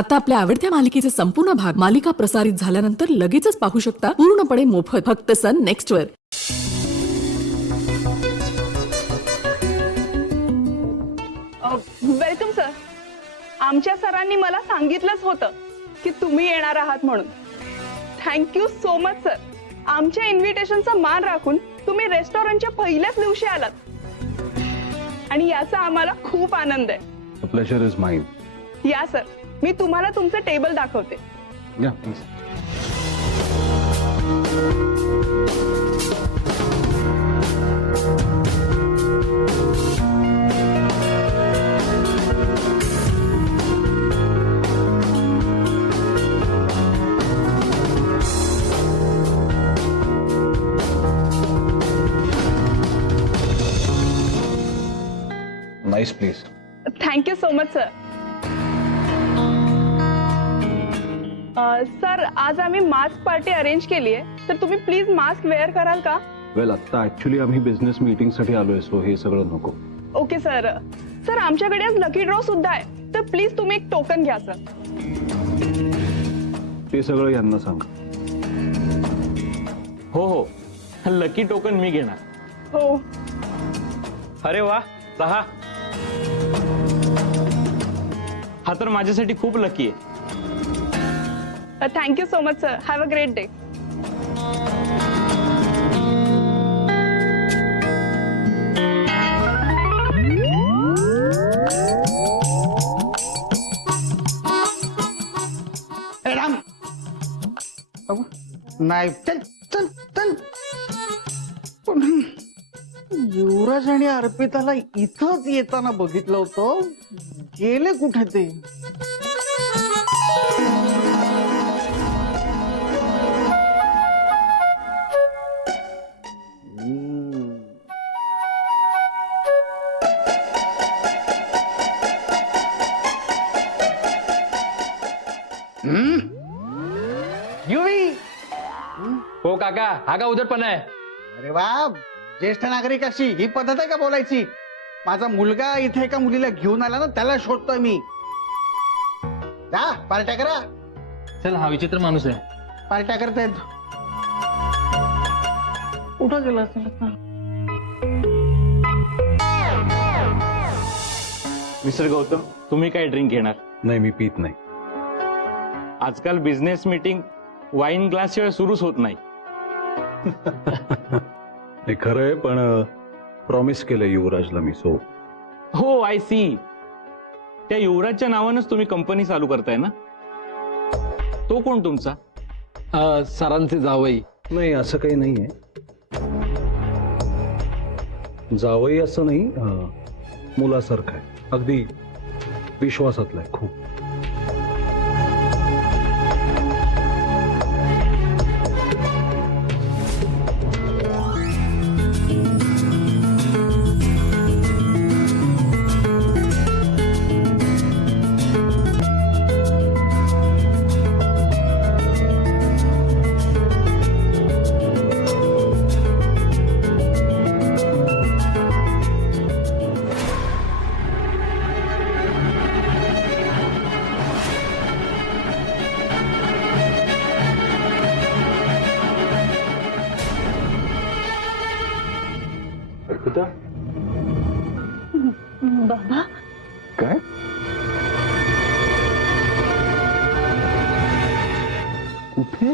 आता आपल्या आवडत्या मालिकेचे संपूर्ण भाग मालिका प्रसारित झाल्यानंतर लगेचच पाहू शकता पूर्णपणे मोफत फक्त सन नेक्स्ट वर. Welcome sir. आमच्या सरांनी मला सांगितलंच होतं की तुम्ही येणार आहात म्हणून. Thank you so much sir. आमच्या इन्व्हिटेशनचा मान राखून तुम्ही रेस्टॉरंटच्या पहिल्याच दिवशी आलात आणि याचा आम्हाला खूप आनंद आहे. The pleasure is mine. या सर, मी तुम्हाला तुमचं टेबल दाखवते. Yeah, please. Nice place. Thank you so much sir. Sir, आज आम्ही मास्क पार्टी अरेंज केली आहे, तर तुम्ही प्लीज मास्क वेअर कराल का? वेल, आता ऍक्च्युली आम्ही बिझनेस मीटिंग साठी आलोय, सो हे सगळं नको. Okay sir. सर, आमच्याकडे आज लकी ड्रॉ सुद्धा आहे, तर प्लीज तुम्ही एक टोकन घ्या सर. ते सगळं यांना सांग. हो हो, लकी टोकन मी घेणार. हो. अरे वा, 6. हा तर माझ्यासाठी खूप लकी आहे. Thank you so much sir. Have a great day. Ram नाही, चल चल चल. पण युवराज आणि अर्पिताला इथंच येताना बघितलं होतं. गेले कुठे ते? युवी. हो काका, हा का उदटपणा आहे? अरे वा, ज्येष्ठ नागरिक अशी ही पद्धत आहे का बोलायची? माझा मुलगा इथे एका मुलीला घेऊन आला ना, त्याला शोधतोय मी. जा पार्ट्या करा. चल, हा विचित्र माणूस आहे. पार्ट्या करतायत. कुठं गेला असेल आता? मिस्टर गौतम, तुम्ही काय ड्रिंक घेणार? नाही, मी पित नाही. आजकाल बिझनेस मीटिंग वाईन ग्लास शिवाय सुरूच होत नाही. हे खरं आहे, पण प्रॉमिस केलं युवराजला मी, सो. हो, आय सी. त्या युवराजच्या नावानंच तुम्ही कंपनी चालू करताय ना? तो कोण तुमचा? सरांचे जावई. नाही, असं काही नाहीये. जावई असं नाही, मुलासारखं आहे. अगदी विश्वासातलं आहे खूप. अर्पिता, बाबा, काय? कुठे?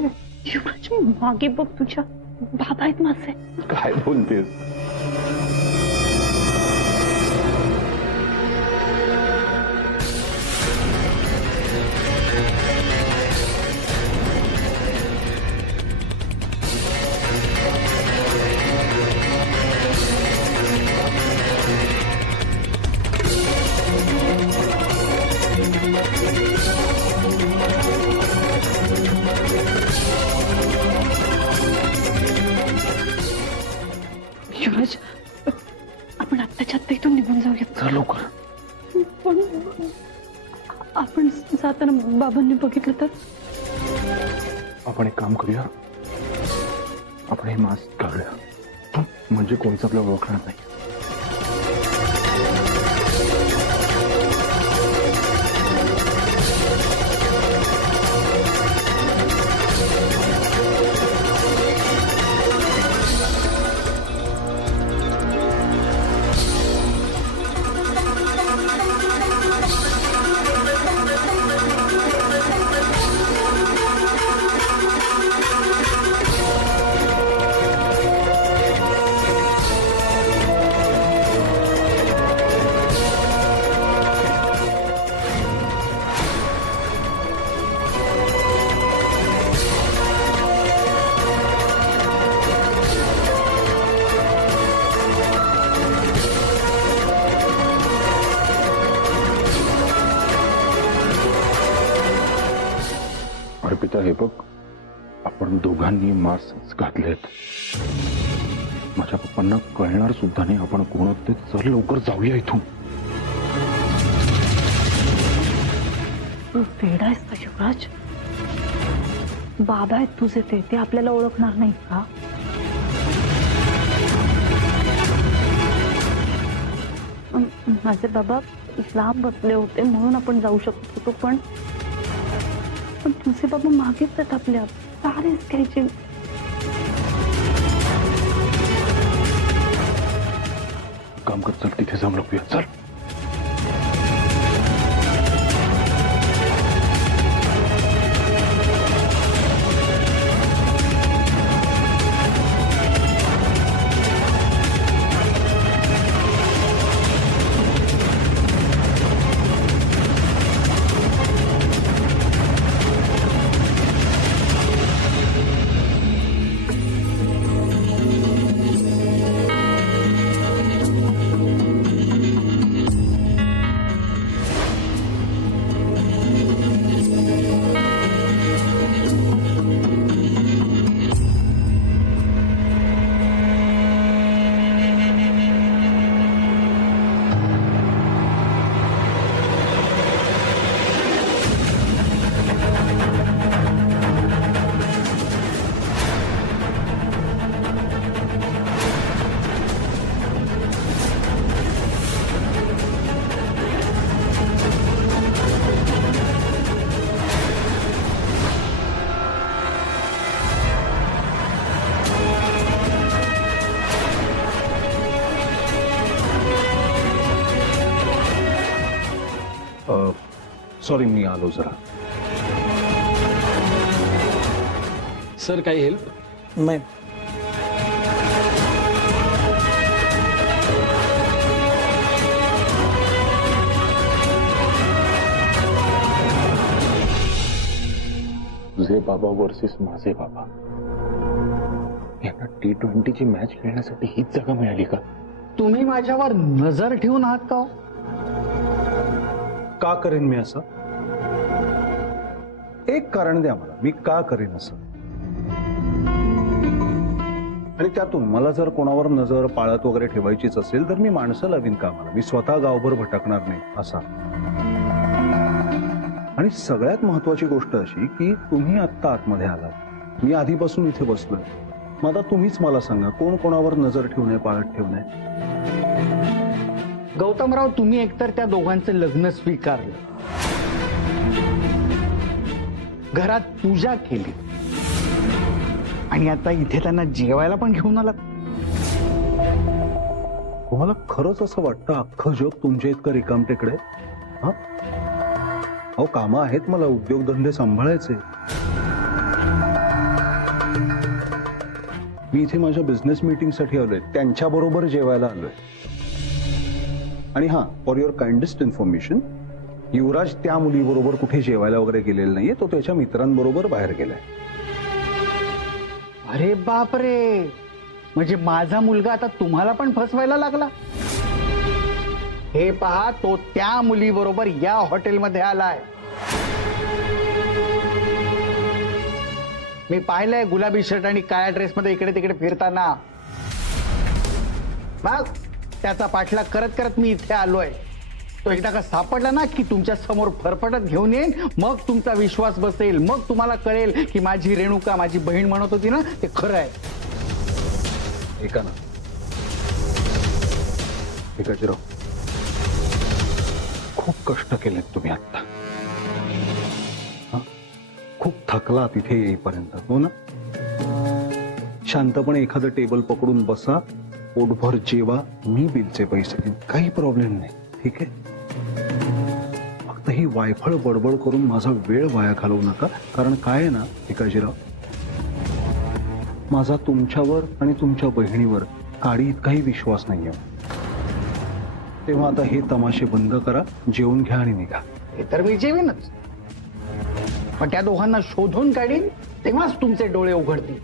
युवराज, मागे बघ, तुझ्या बाबा आहेत माझे. काय बोलतेस? युवराज, आपण आत्ताच्या आत्ता इथून निघून जाऊयात. लवकर. पण आपण जाताना बाबांनी बघितलं तर? आपण एक काम करूया, आपण हे मास्क काढूया, म्हणजे कोणीच आपल्याला ओळखणार नाही. अर्पिता हे बघ, आपण दोघांनी मास्क घातलेत. माझ्या पप्पांना कळणार सुद्धा नाही आपण कोण आहोत ते. चल लवकर जाऊया इथून. तू वेडा आहेस का युवराज? बाबा आहेत तुझे, ते आपल्याला ओळखणार नाहीत का? माझे बाबा लांब बसले होते म्हणून आपण जाऊ शकत होतो, पण तुझे बाबा मागेच आहेत आपल्या. सारेच घ्यायचे. काम कर, चल तिथे जाऊन लपूया. चल. सॉरी, मी आलो जरा. सर काही हेल्प? नाही. तुझे बाबा वर्सेस माझे बाबा. यांना T20ची मॅच खेळण्यासाठी हीच जागा मिळाली का? तुम्ही माझ्यावर नजर ठेवून आहात का? का करेन मी असं? एक कारण द्या मला, मी का करेन असं. आणि त्यातून मला जर कोणावर नजर पाळत वगैरे ठेवायचीच असेल तर मी माणसं लावीन कामाला. मी स्वतः गावभर भटकणार नाही असा. आणि सगळ्यात महत्वाची गोष्ट अशी की तुम्ही आत्ता आतमध्ये आलात, मी आधीपासून इथे बसलोय. मग आता तुम्हीच मला सांगा, कोण कोणावर नजर ठेवणे पाळत ठेवणे? गौतमराव, तुम्ही एकतर त्या दोघांचं लग्न स्वीकारलं, घरात पूजा केली, आणि आता इथे त्यांना जेवायला पण घेऊन आलात. तुम्हाला खरंच असं वाटतं अख्खं जग तुमच्या इतकं रिकामटेकडे? हा, अहो कामं आहेत मला, उद्योगधंदे सांभाळायचे. मी इथे माझ्या बिझनेस मीटिंगसाठी आलोय, त्यांच्याबरोबर जेवायला आलोय. आणि हा, फॉर युअर काइंडेस्ट इन्फॉर्मेशन, युवराज त्या मुलीबरोबर कुठे जेवायला वगैरे गेलेला नाहीये, तो त्याच्या मित्रांबरोबर बाहेर गेलाय. अरे बापरे, म्हणजे माझा मुलगा आता तुम्हाला पण फसवायला लागला? हे पहा, तो त्या मुलीबरोबर या हॉटेलमध्ये आलाय. मी पाहिलंय गुलाबी शर्ट आणि काळ्या ड्रेसमध्ये इकडे तिकडे फिरताना. मग त्याचा पाठलाग करत करत मी इथे आलोय. तो एकदा का सापडला ना की तुमच्या समोर फरफटत घेऊन येईन, मग तुमचा विश्वास बसेल, मग तुम्हाला कळेल की माझी रेणुका, माझी बहीण म्हणत होती ना, ते खरं आहे. ऐका ना भिकाजीराव, खूप कष्ट केलेत तुम्ही आता. खूप थकला तिथे येईपर्यंत, हो ना? शांतपणे एखादं टेबल पकडून बसा, पोटभर जेवा, मी बिलचे पैसे देईन, काही प्रॉब्लेम नाही. ठीक आहे? फक्त ही वायफळ बडबड करून माझा वेळ वाया घालवू नका. कारण काय आहे ना भिकाजीराव, माझा तुमच्यावर आणि तुमच्या बहिणीवर काडी इतकाही विश्वास नाहीये. तेव्हा आता हे तमाशे बंद करा, जेवून घ्या आणि निघा. हे तर मी जेवीनच, पण त्या दोघांना शोधून काढीन, तेव्हाच तुमचे डोळे उघडतील.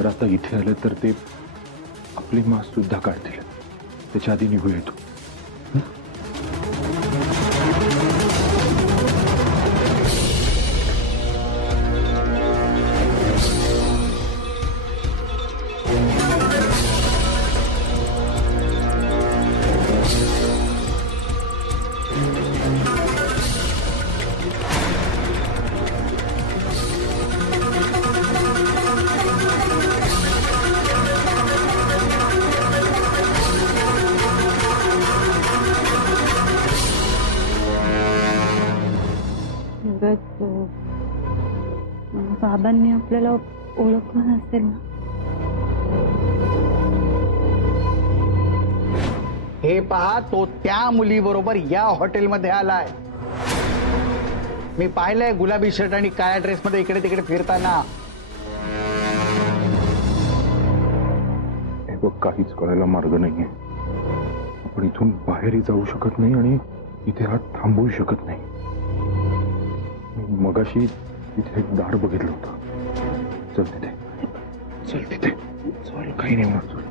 जर आता इथे आले तर ते आपली मास सुद्धा काढतील. त्याच्या आधी निघूया इथून. बाबांनी आपल्याला ओळखलं नसेल ना. हे पहा, तो त्या मुलीबरोबर या हॉटेलमध्ये आलाय. मी पाहिलंय गुलाबी शर्ट आणि काळ्या ड्रेसमध्ये इकडे तिकडे फिरताना. हे बघ, काहीच कळायला मार्ग नाहीये. आपण इथून बाहेरही जाऊ शकत नाही आणि इथे हात थांबवू शकत नाही. मगाशी तिथे एक दार बघितलं होतं. चल तिथे, चल तिथे, चल, काही नाही होणार. चल.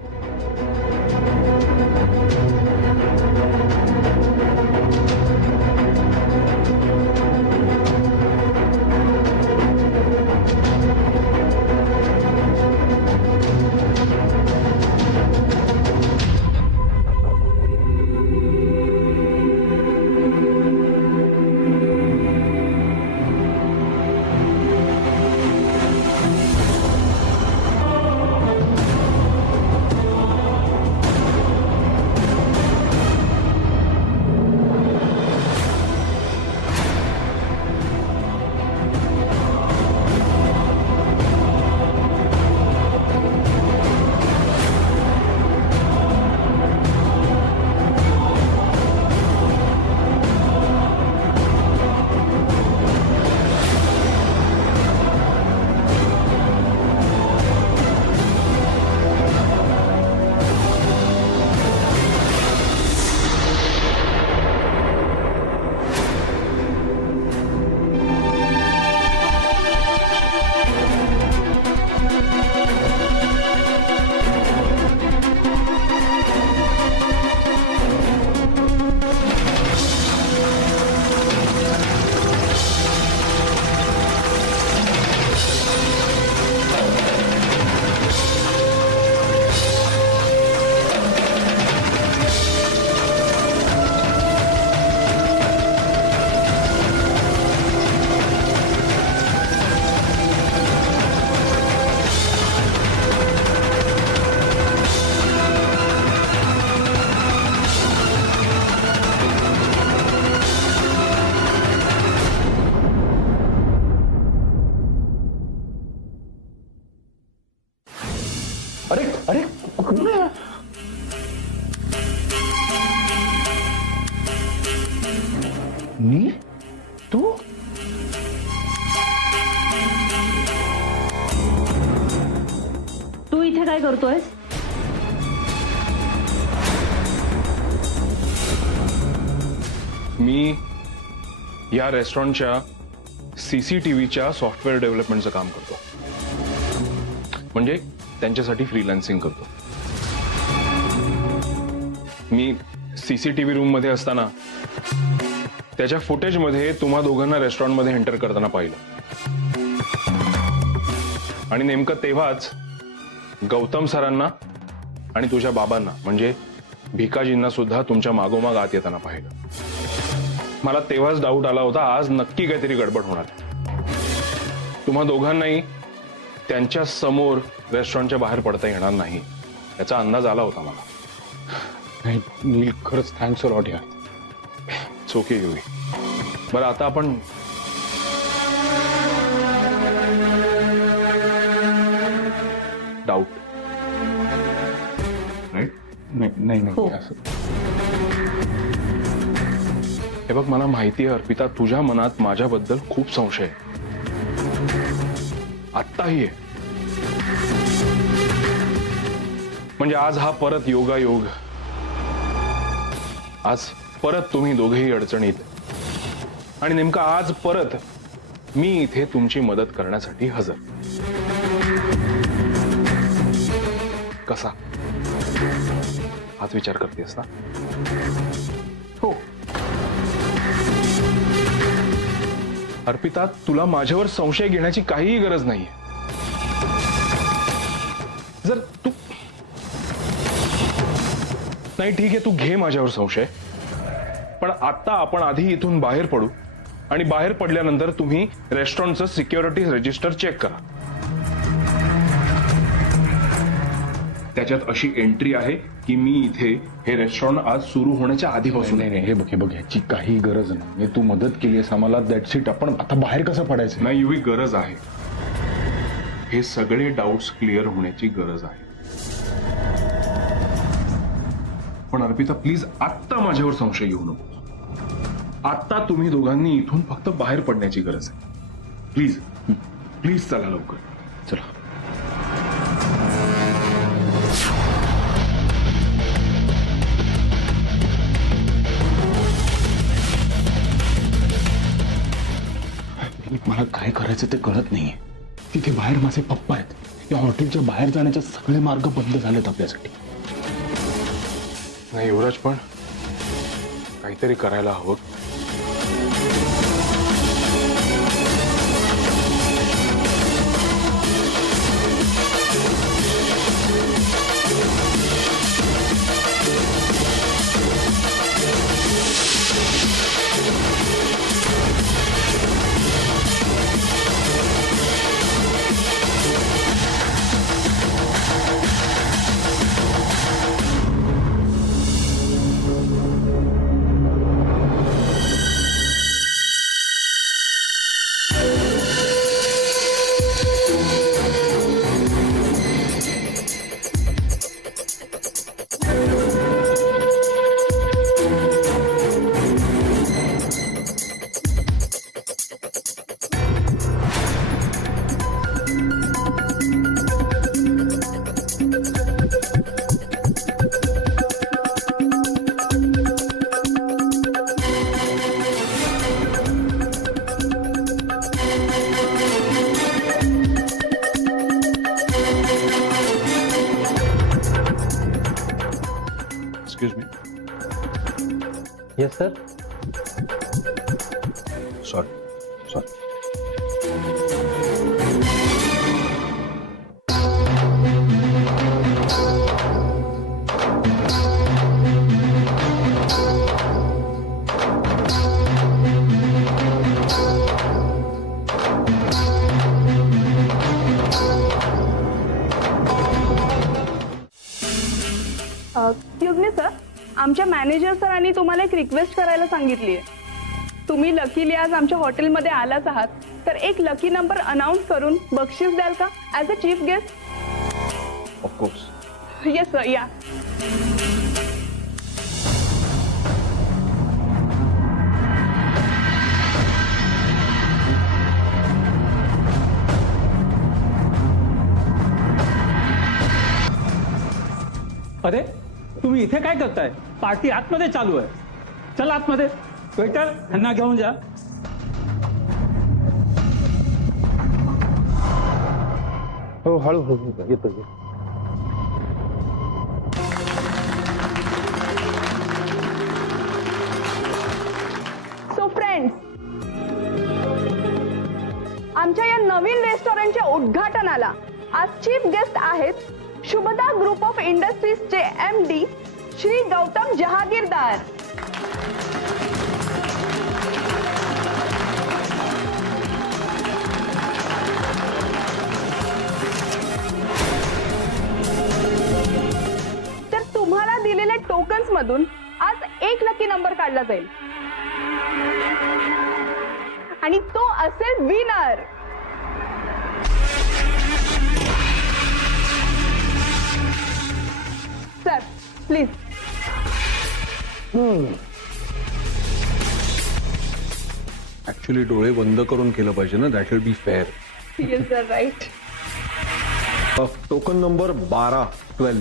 अरे अरे, मी, तू, तू इथे काय करतोयस? मी या रेस्टॉरंटच्या CCTVच्या सॉफ्टवेअर डेव्हलपमेंटचं काम करतो. म्हणजे त्यांच्यासाठी फ्रीलान्सिंग करतो. मी CCTV रूम मध्ये असताना त्याच्या फुटेजमध्ये तुम्हा दोघांना रेस्टॉरंटमध्ये एंटर करताना पाहिलं. आणि नेमकं तेव्हाच गौतम सरांना आणि तुझ्या बाबांना म्हणजे भिकाजींना सुद्धा तुमच्या मागोमाग आत येताना पाहिलं. मला तेव्हाच डाऊट आला होता, आज नक्की काहीतरी गडबड होणार. तुम्हा दोघांनाही त्यांच्या समोर रेस्टॉरंटच्या बाहेर पडता येणार नाही याचा अंदाज आला होता मला. नाही नील, खरंच थँक्स अ लॉट यार. चोके युवी. बरं, आता आपण डाऊट राईट? नाही नाही हो. नाही असं. हे बघ, मला माहिती आहे अर्पिता, तुझ्या मनात माझ्याबद्दल खूप संशय आहे. आत्ताही आहे. म्हणजे आज हा परत योगायोग, आज परत तुम्ही दोघेही अडचणीत, आणि नेमका आज परत मी इथे तुमची मदत करण्यासाठी हजर. कसा हाच विचार करतेस ना? हो. अर्पिता, तुला माझ्यावर संशय घेण्याची काहीही गरज नाहीये. जर तू नाही, ठीक आहे, तू घे माझ्यावर संशय, पण आता आपण आधी इथून बाहेर पडू आणि बाहेर पडल्यानंतर तुम्ही रेस्टॉरंटचं सिक्युरिटी रजिस्टर चेक करा. त्याच्यात अशी एंट्री आहे की मी इथे हे रेस्टॉरंट आज सुरू होण्याच्या आधीपासून नाही नाही, हे बघ ह्याची काही गरज नाही. तू मदत केलीस आम्हाला, दॅट्स इट. आपण आता बाहेर कसं पडायचं? नाही, एवढी गरज आहे. हे सगळे डाऊट्स क्लिअर होण्याची गरज आहे. पण अर्पिता, प्लीज आत्ता माझ्यावर संशय घेऊ नको. आत्ता तुम्ही दोघांनी इथून फक्त बाहेर पडण्याची गरज आहे. प्लीज प्लीज चला लवकर. चला. मला काय करायचं ते कळत नाहीये. तिथे बाहेर माझे पप्पा आहेत. या हॉटेलच्या बाहेर जाण्याचे सगळे मार्ग बंद झालेत आपल्यासाठी. नाही युवराज, पण काहीतरी करायला हवं. Excuse me. Yes sir. Sorry sorry. Excuse me sir, आमच्या मॅनेजर सरांनी तुम्हाला एक रिक्वेस्ट करायला सांगितली आहे. तुम्ही लकीली आज आमच्या हॉटेलमध्ये आलाच आहात, तर एक लकी नंबर अनाऊन्स करून बक्षीस द्याल का as a chief guest? Of course. Yes sir, या. अरे तुम्ही इथे काय करताय? पार्टी आतमध्ये चालू आहे. चला आतमध्ये. वेटर, ह्यांना घेऊन जा. हो, हळू येतो. सो फ्रेंड्स, आमच्या या नवीन रेस्टॉरंटच्या उद्घाटनाला आज चीफ गेस्ट आहेत शुभदा ग्रुप ऑफ इंडस्ट्रीजचे MD श्री गौतम जहागीरदार. तर तुम्हाला दिलेल्या टोकन्स मधून आज एक लकी नंबर काढला जाईल आणि तो असेल विनर. Sir please. ऍक्च्युली डोळे बंद करून केलं पाहिजे ना. That will be fair. Yes sir, right. Token number 12-12.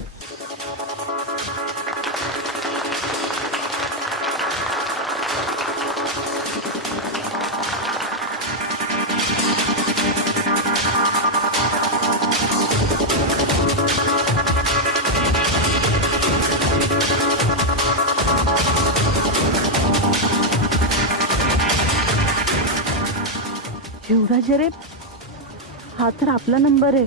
Yuvraj अरे हा तर आपला नंबर आहे.